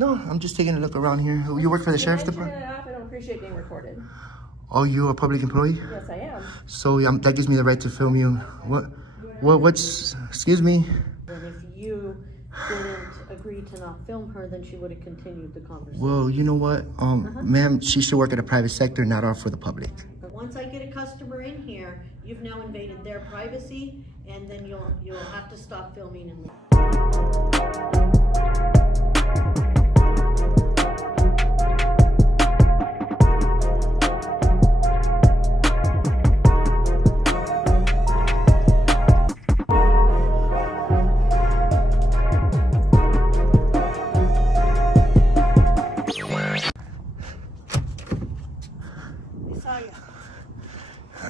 No, I'm just taking a look around here. You work for the sheriff's department? I don't appreciate being recorded. Oh, you a public employee? Yes, I am. So that gives me the right to film you. What's, excuse me? And if you didn't agree to not film her, then she would have continued the conversation. Well, you know what? Ma'am, she should work at a private sector, not all for the public. But once I get a customer in here, you've now invaded their privacy, and then you'll have to stop filming and leave.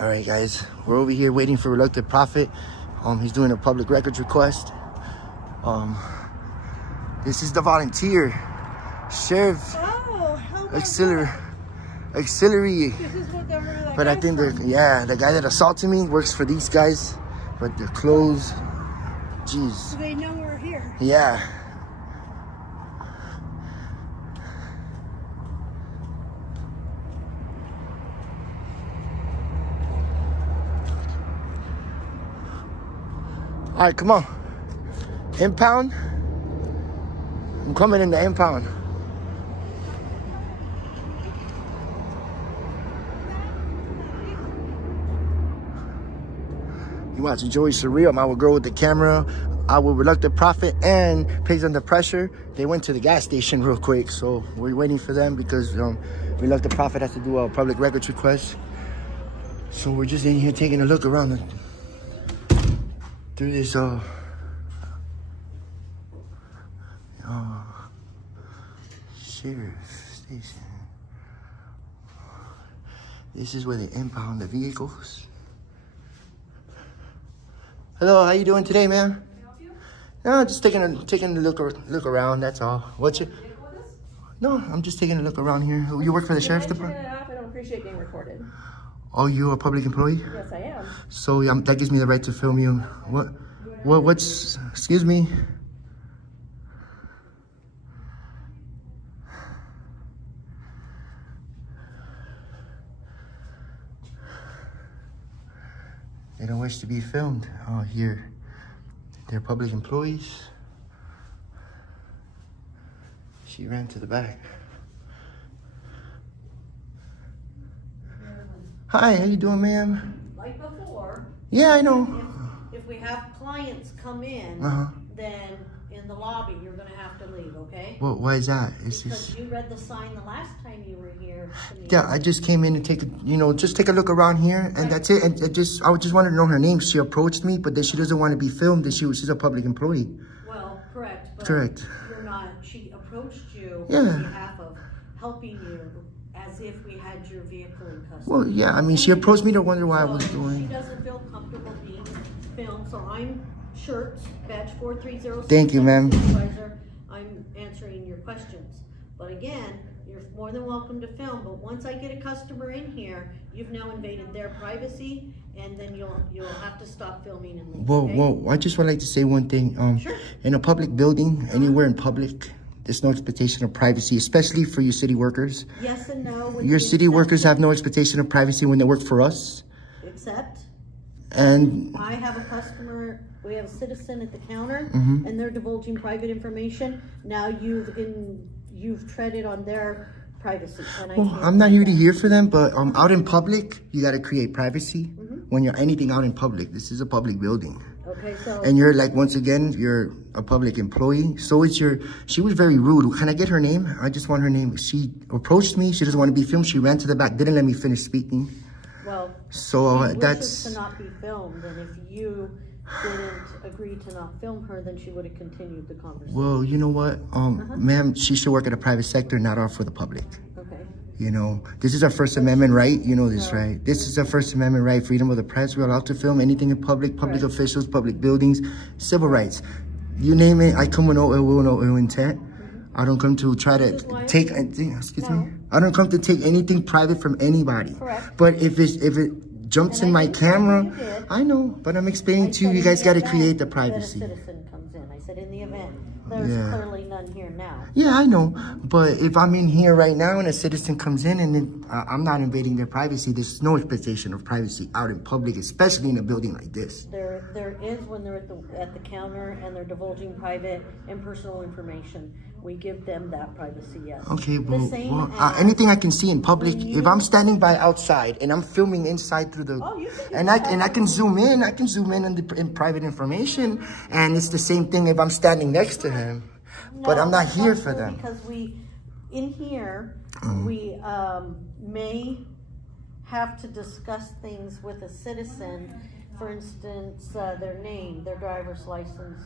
All right, guys, we're over here waiting for Reluctant Prophet. He's doing a public records request. This is the volunteer sheriff auxiliary. This is what they're But I think the guy that assaulted me works for these guys, but they're closed. Jeez. So they know we're here. Yeah. All right, come on. Impound. I'm coming in the impound. You watching Joey Surreal, my girl with the camera. I will Reluctant Prophet and Pigs Under Pressure. They went to the gas station real quick, so we're waiting for them because Reluctant Prophet has to do a public records request. So we're just in here taking a look around through this sheriff station. This is where they impound the vehicles. Hello, how you doing today, ma'am? Can I help you? No, just taking a look around. That's all. What's your? No, I'm just taking a look around here. You work for the sheriff's department? I don't appreciate being recorded. Oh, you a public employee? Yes, I am. So that gives me the right to film you. What's, excuse me? They don't wish to be filmed. Oh, here. They're public employees. She ran to the back. Hi, how you doing, ma'am? Like before. Yeah, I know. If we have clients come in, then in the lobby, you're going to have to leave, okay? Well, why is that? Because you read the sign the last time you were here. Yeah, I just came in to just take a look around here, and that's it. And I just wanted to know her name. She approached me, but then she doesn't want to be filmed, and she's a public employee. Well, correct. But correct. You're not. She approached you on behalf of helping you, as if we had your vehicle in custody. Well, yeah, I mean, she approached me to wonder why I was doing. She doesn't feel comfortable being filmed, so I'm Shirts, badge 4306. Thank you, ma'am. I'm answering your questions. But again, you're more than welcome to film, but once I get a customer in here, you've now invaded their privacy, and then you'll have to stop filming and leave. Well, I just would like to say one thing. Sure. In a public building, anywhere in public, there's no expectation of privacy, especially for your city workers. Yes and no. Your city workers have no expectation of privacy when they work for us. Except? And I have a customer, we have a citizen at the counter, and they're divulging private information. Now you've treaded on their privacy. And I'm not here to hear for them, but out in public, you got to create privacy. When you're anything out in public, this is a public building. Okay, so. And you're once again, you're a public employee. So she was very rude. Can I get her name? I just want her name. She approached me. She doesn't want to be filmed. She ran to the back, didn't let me finish speaking. Well, so that's to not be filmed, and if you didn't agree to not film her, then she would have continued the conversation. Well, you know what, ma'am, she should work at a private sector, not all for the public. Okay. You know, this is our First Amendment right. You know this, right? This is our First Amendment right. Freedom of the press. We're allowed to film anything in public, public officials, public buildings, civil rights. You name it, I come with no ill will, no ill intent. I don't come to try to take, excuse me. I don't come to take anything private from anybody. Correct. But if it jumps in my camera, I know, but I'm explaining to you, you guys got to create the privacy. That a citizen comes in. I said in the event There's clearly none here now. Yeah, I know. But if I'm in here right now and a citizen comes in and then I'm not invading their privacy, there's no expectation of privacy out in public, especially in a building like this. There is when they're at the counter and they're divulging private and personal information. We give them that privacy, yes. Okay, well, anything I can see in public, if I'm standing by outside and I'm filming inside through the, I can zoom in on in private information, and it's the same thing if I'm standing next to him, but I'm not here for them. Because we may have to discuss things with a citizen, for instance, their name, their driver's license,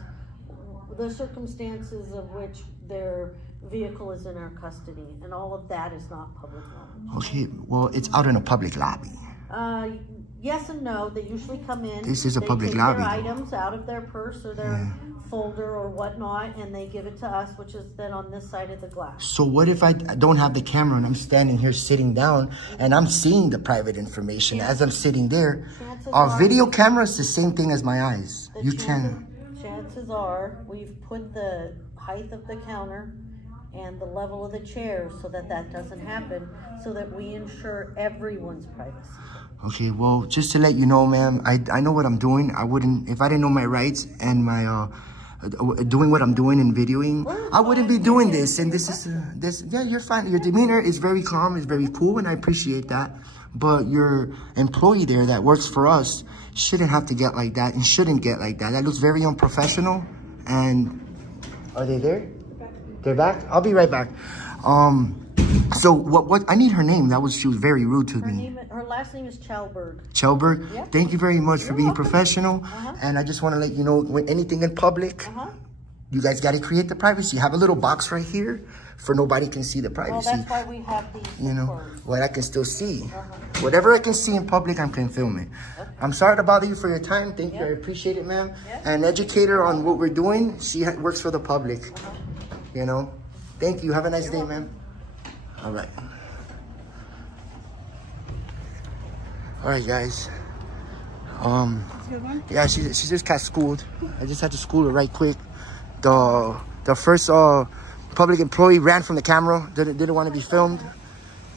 the circumstances of which their vehicle is in our custody, and all of that is not public knowledge. Okay, well, it's out in a public lobby. Yes and no. They usually come in. This is a public take lobby. Their items out of their purse or their folder or whatnot, and they give it to us, which is then on this side of the glass. So what if I don't have the camera and I'm standing here sitting down and I'm seeing the private information as I'm sitting there? Our video camera is the same thing as my eyes. Chances are we've put the height of the counter and the level of the chairs so that doesn't happen, so that we ensure everyone's privacy. Okay, well, just to let you know, ma'am, I know what I'm doing. I wouldn't, if I didn't know my rights and my doing what I'm doing and videoing, I wouldn't be doing this. And yeah, you're fine. Your demeanor is very calm, is very cool, and I appreciate that. But your employee there that works for us shouldn't have to get like that and shouldn't get like that. That looks very unprofessional. And are they there? They're back? I'll be right back. So what I need her name. She was very rude to me. Her last name is Chalberg. Chalberg? Yep. Thank you very much for being professional. And I just want to let you know, when anything in public, you guys got to create the privacy. Have a little box right here for nobody can see the privacy. Well, that's why we have these. You know, what I can still see. Whatever I can see in public, I can film it. I'm sorry to bother you for your time. Thank you. I appreciate it, ma'am. An educator on what we're doing. She works for the public. You know, thank you. Have a nice day, ma'am. All right. All right, guys. Yeah, she just got schooled. I just had to school her right quick. The first public employee ran from the camera. Didn't want to be filmed.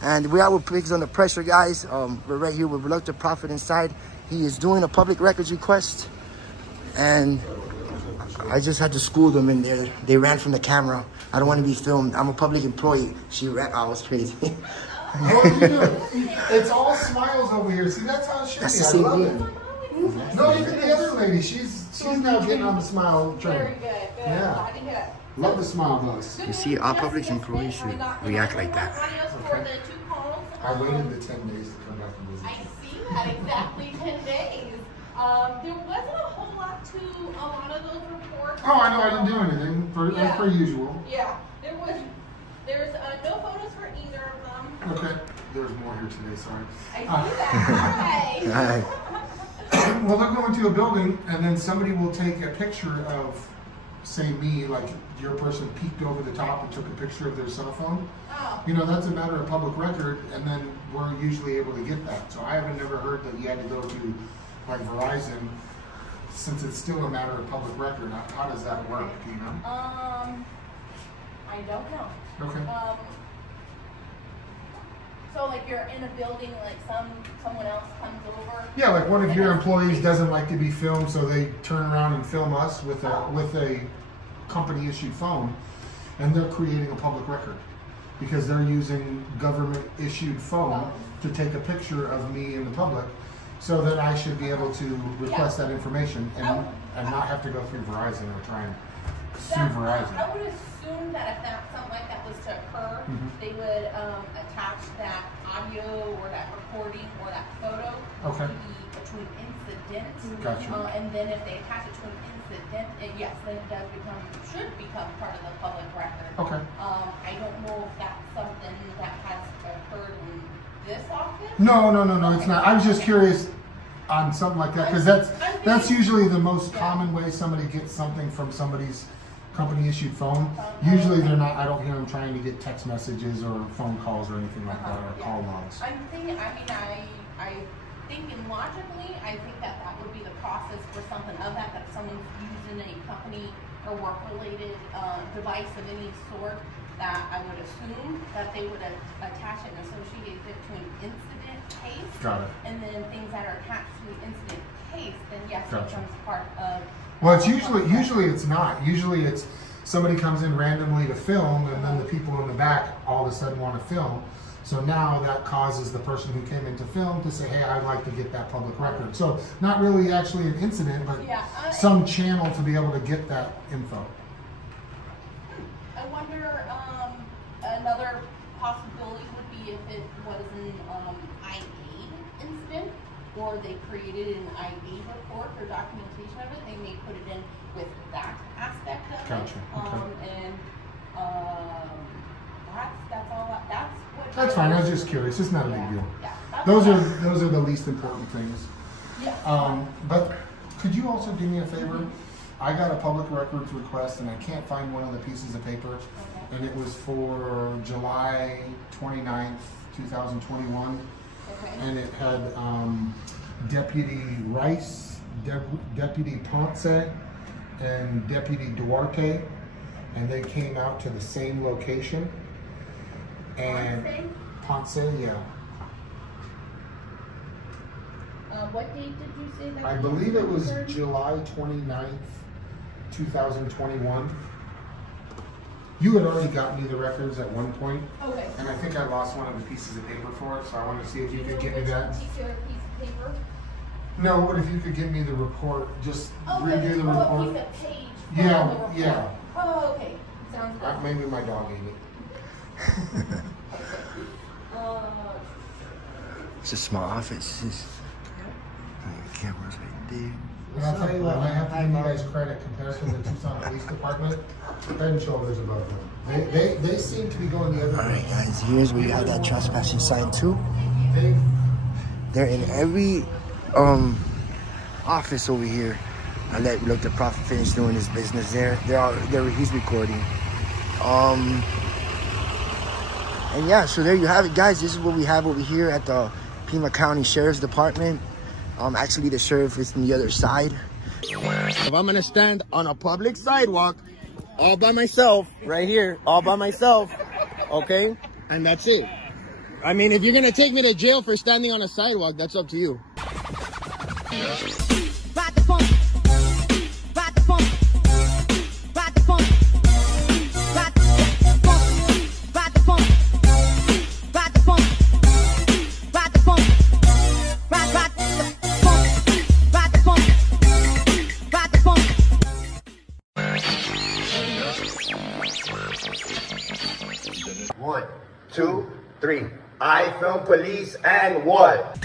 And we are with Pigs Under Pressure, guys. We're right here with Reluctant Prophet inside. He is doing a public records request, and I just had to school them in there. They ran from the camera. I don't want to be filmed. I'm a public employee. She ran. Oh, I was crazy. What are you doing? It's all smiles over here. See, that's how it should be. That's the same thing. No, even the other lady. She's now getting on the smile train. Very good. Yeah. Love the smile bus. You see, our public employees should react like that. Okay. I waited the 10 days to come back and visit. I see that, exactly 10 days. There wasn't a whole lot to a lot of those reports. Oh, I know, I didn't do anything. As per usual. Yeah, there's no photos for either of them. Okay. There's more here today, sorry. I see that, all right. Well, they're going to a building, and then somebody will take a picture of, say, me, like your person peeked over the top and took a picture of their cell phone. Oh. You know, that's a matter of public record, and then we're usually able to get that. So I haven't never heard that you had to go to, like, Verizon, since it's still a matter of public record. How does that work, do you know? I don't know. Okay. So like you're in a building, like someone else comes over. Yeah, like one of your employees doesn't like to be filmed, so they turn around and film us with a company issued phone, and they're creating a public record because they're using government issued phone to take a picture of me in the public. So then I should be able to request that information and not have to go through Verizon or try and sue Verizon. I would assume that if something like that was to occur, they would attach that audio or that recording or that photo to an incident. Gotcha. And then if they attach it to an incident, yes, then it should become part of the public record. Okay. I don't know if that's something that has occurred in this office. No, it's not. I was just curious on something like that because that's usually the most common way somebody gets something from somebody's company issued phone. Usually they're not. I don't hear them trying to get text messages or phone calls or anything like that or call logs. I'm thinking. Thinking logically, I think that would be the process for something of that. That if someone's using a company or work-related device of any sort, that I would assume that they would attach and associate it to an incident case. Got it. And then things that are attached to the incident case, then yes, it Gotcha. becomes part of. Well, it's usually it's not. Usually it's somebody comes in randomly to film, and then the people in the back all of a sudden want to film. So now that causes the person who came in to film to say, hey, I'd like to get that public record. So not really actually an incident, but some channel to be able to get that info. I wonder, another possibility would be if it was an I-8 incident, or they created an I-8 report or documentation of it, they may put it in with that aspect of Gotcha. it. And that's all. That's what. That's fine. I was just curious. It's not a big deal. Yeah, Those are the least important things. Yeah. But could you also do me a favor? I got a public records request, and I can't find one of the pieces of paper, and it was for July 29th, 2021, and it had Deputy Rice, Deputy Ponce, and Deputy Duarte, and they came out to the same location. And Ponce, yeah. What date did you say that? I believe it was July 29th, 2021. You had already gotten me the records at one point. Okay. And I think I lost one of the pieces of paper for it, so I wanted to see if you could get me that. Particular piece of paper? No, what if you could give me the report? Just redo the report. report. A piece of page. Yeah, yeah. Oh, okay. Sounds good. Maybe my dog ate it. It's a small office. It's just, the camera's right there. And I'll tell you what, I have to give you guys credit compared to the Tucson Police Department. Head and shoulders above them. They seem to be going the other way. Alright guys, here's where you have that trespassing sign too. They're in every office over here. I let the Prophet finish doing his business there. He's recording. And yeah, so there you have it, guys. This is what we have over here at the Pima County Sheriff's Department. Actually, the sheriff is on the other side. If I'm gonna stand on a public sidewalk all by myself, right here, all by myself, okay? And that's it. I mean, if you're gonna take me to jail for standing on a sidewalk, that's up to you. Ride the phone. Ride the phone. Ride the phone. Ride the phone. Ride the phone. Ride the phone. Ride the phone. Ride the phone. Ride the phone. Ride the phone. 1, 2, 3. I film police and what?